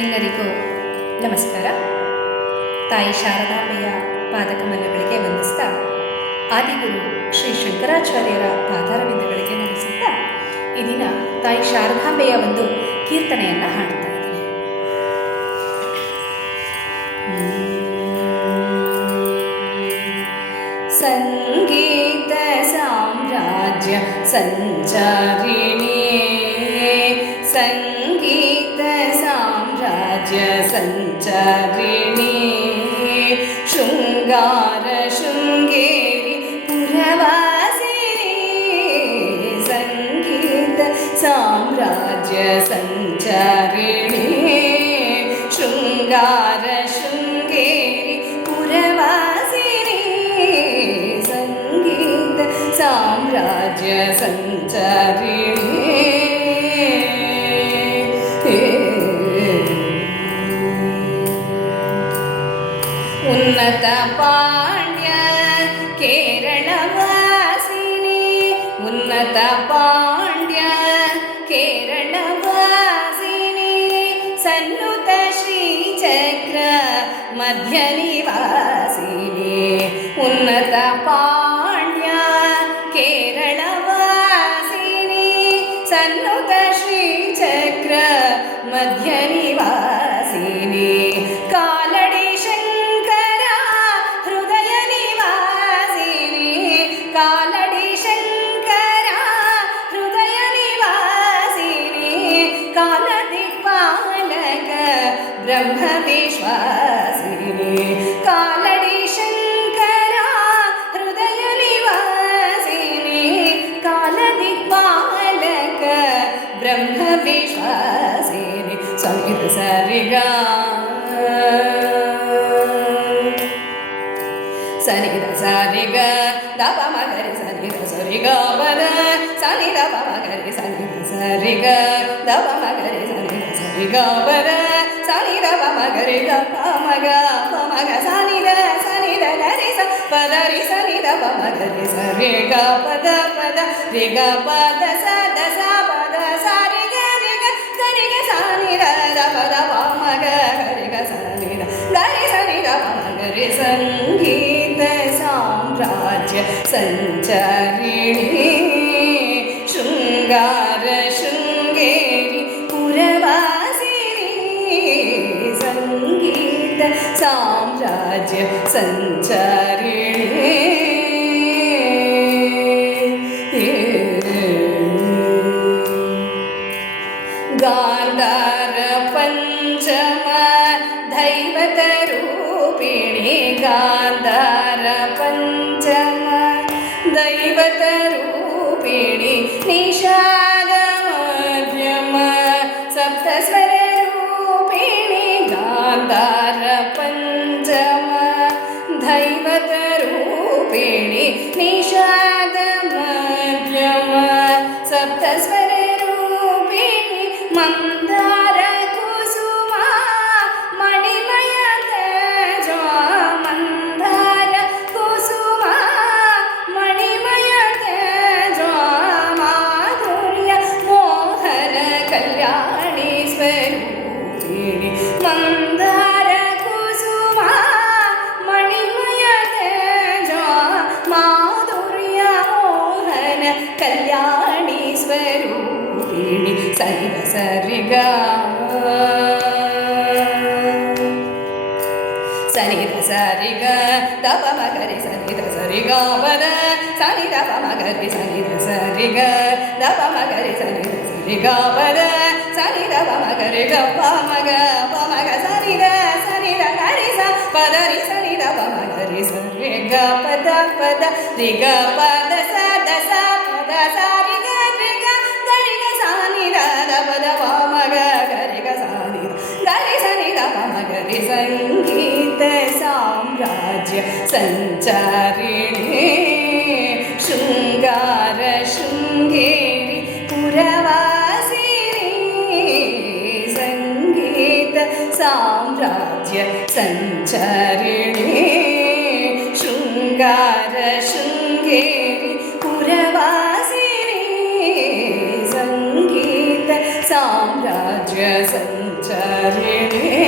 ಎಲ್ಲರಿಗೂ ನಮಸ್ಕಾರ. ತಾಯಿ ಶಾರದಾಂಬೆಯ ಪಾದಕಮಲಗಳಿಗೆ ವಂದಿಸ್ತಾ, ಆದಿಗುರು ಶ್ರೀ ಶಂಕರಾಚಾರ್ಯರ ಪಾದಾರವಿಂದಗಳಿಗೆ ನಮಿಸುತ್ತಾ ಈ ದಿನ ತಾಯಿ ಶಾರದಾಂಬೆಯ ಒಂದು ಕೀರ್ತನೆಯನ್ನು ಹಾಡ್ತಾ ಇದ್ದೀನಿ. ಸಂಗೀತ ಸಾಮ್ರಾಜ್ಯ ಸಂಚಾರಿಣಿ, ಸಂಗೀತ ಸಾಮ್ರಾಜ್ಯ ಸಂಚಾರಿಣಿ, ಶೃಂಗಾರ ಶೃಂಗೇರಿ ಪುರವಾಸಿನಿ, ಸಂಗೀತ ಸಾಮ್ರಾಜ್ಯ ಸಂಚಾರಿಣಿ, ಶೃಂಗಾರ ಶೃಂಗೇರಿ ಪುರವಾಸಿನಿ, ಸಂಗೀತ ಸಾಮ್ರಾಜ್ಯ ಸಂಚಾರಿಣಿ. ಉನ್ನತ ಪಾಂಡ್ಯ ಕೇರಳವಾಸಿನಿ, ಉನ್ನತ ಪಾಂಡ್ಯ ಕೇರಳವಾಸಿನಿ, ಸನ್ನುತ ಶ್ರೀಚಕ್ರ ಮಧ್ಯ ನಿವಾಸಿನಿ, ಉನ್ನತ ಪಾಂಡ್ಯ ಕೇರಳವಾಸಿನಿ, ಸನ್ನುತ ಶ್ರೀಚಕ್ರ ಮಧ್ಯ ನಿವಾಸಿನಿ, ಕಾಲಡಿ ಶಂಕರ ಹೃದಯ ನಿವಾಸಿನಿ, ಕಾಲಡಿ ಶಂಕರ ಹೃದಯ ನಿವಾಸಿನಿ, ಕಾಲದಿಕ್ಪಾಲಕ ಬ್ರಹ್ಮ ವಿಶ್ವಾಸಿನಿ, ಕಾಲಡಿ ಶಂಕರ ಹೃದಯ ನಿವಾಸಿನಿ, ಕಾಲದಿಕ್ಪಾಲಕ ಬ್ರಹ್ಮ ವಿಶ್ವಾಸಿನಿ. ಸಂಗೀತ ಸರಿಗ ಸನಿದ ಸರಿಗ ದಪ ಮಗರಿ ಸನಿದ ಸರಿಗ ಪದ ಸನಿದ ಪಮ ಗರಿ ಸನಿದ ಸರಿಗ ದಪ ಮಗರಿ ಸನಿದ ಸರಿಗ ಪದ ಸನಿದ ಪಮ ಗರಿ ದಪ ಮಗ ಪಮಗ ಸನಿದ ಸನಿದ ಗರಿ ಸ ಪದರಿ ಸನಿದ ಪಮ ಗರಿ ಸರಿಗ ಪದ ಪದ ರಿಗ ಪದ ಸ ದಸ ಪದ ಸರಿಗ ರಿಗ ಗರಿಗ ಸನಿದ ದಪದ ಪಮಗ ಗರಿಗ ಸನಿದ ಗರಿ ಸನಿದ ಪಮ ಗರಿ ಸಂಗೀತ ಸಾಮ್ರಾಜ್ಯ ಸಂಚಾರಿಣಿ, ಶೃಂಗಾರ ಶೃಂಗೇರಿ ಪುರವಾಸಿನಿ, ಸಂಗೀತ ಸಾಮ್ರಾಜ್ಯ ಸಂಚಾರಿಣಿ. ಗಾಂಧಾರ ಪಂಚಮ ದೈವತ ರೂಪಿಣಿ, ಗಾಂಧಾರ ಪಂಚಮ ದೈವತ ರೂಪಿಣಿ, ನಿಷಾದ ಮಧ್ಯಮ ಸಪ್ತಸ್ವರ ರೂಪಿಣಿ, ಗಾಂಧಾರ ಪಂಚಮ ದೈವತ ರೂಪಿಣಿ, ನಿಷಾದ ಮಧ್ಯಮ ಸಪ್ತಸ್ವರ ರೂಪಿಣಿ, ಮಂದಾರ ಕುಸುಮ ಮಣಿಮಯ ತೇಜ, ಮಂದಾರ ಕುಸುಮ ಮಣಿಮಯ ತೇಜ, ಮಾಧುರ್ಯ ಮೋಹನ ಕಲ್ಯಾಣಿ ಸ್ವರೂಪಿಣಿ, ಮಂದಾರ ಕುಸುಮ ಮಣಿಮಯ ತೇಜ, ಮಾಧುರ್ಯ ಮೋಹನ ಕಲ್ಯಾಣಿ ಸ್ವರೂಪಿಣಿ, ಸರಿಗ ಸರಿಗ ಸನಿದ ಸರಿಗ ದಪ ಮಗರಿ ಸನಿದ ಸರಿಗ ಪದ ಸನಿದ ಪಮ ಗರಿ ಸನಿದ ಸರಿಗ ದಪ ಮಗರಿ ಸನಿದ ಸರಿಗ ಪದ ಸನಿದ ಪಮ ಗರಿ ಗಪ್ಪ ಮಗ ಪಮಗ ಸನಿದ ಸನಿದ ಗರಿ ಸ ಪದರಿ ಸನಿದ ಪಮ ಗರಿ ಸರಿಗ ಪದ ಪದ ರಿಗ ಪದ ಸ ದಸ ಪದ ಸರಿಗ ರಿಗ ಗರಿಗ ಸನಿದ ದಪದ ಪಮಗ ಗರಿಗ ಸನಿದ ಗರಿ ಸನಿದ ಪಮ ಗರಿ ಸಂಗೀತ ಸಾಮ್ರಾಜ್ಯ ಸಂಚಾರಿಣಿ, ಶೃಂಗಾರ ಶೃಂಗೇರಿ ಪುರವಾಸಿನಿ, ಸಂಗೀತ ಸಾಮ್ರಾಜ್ಯ ಸಂಚಾರಿಣಿ, ಶೃಂಗಾರ ಶೃಂಗೇರಿ ಪುರವಾಸಿನಿ, ಸಂಗೀತ ಸಾಮ್ರಾಜ್ಯ ರಾಜ್ಯ ಸಂಚಾರಿಣಿ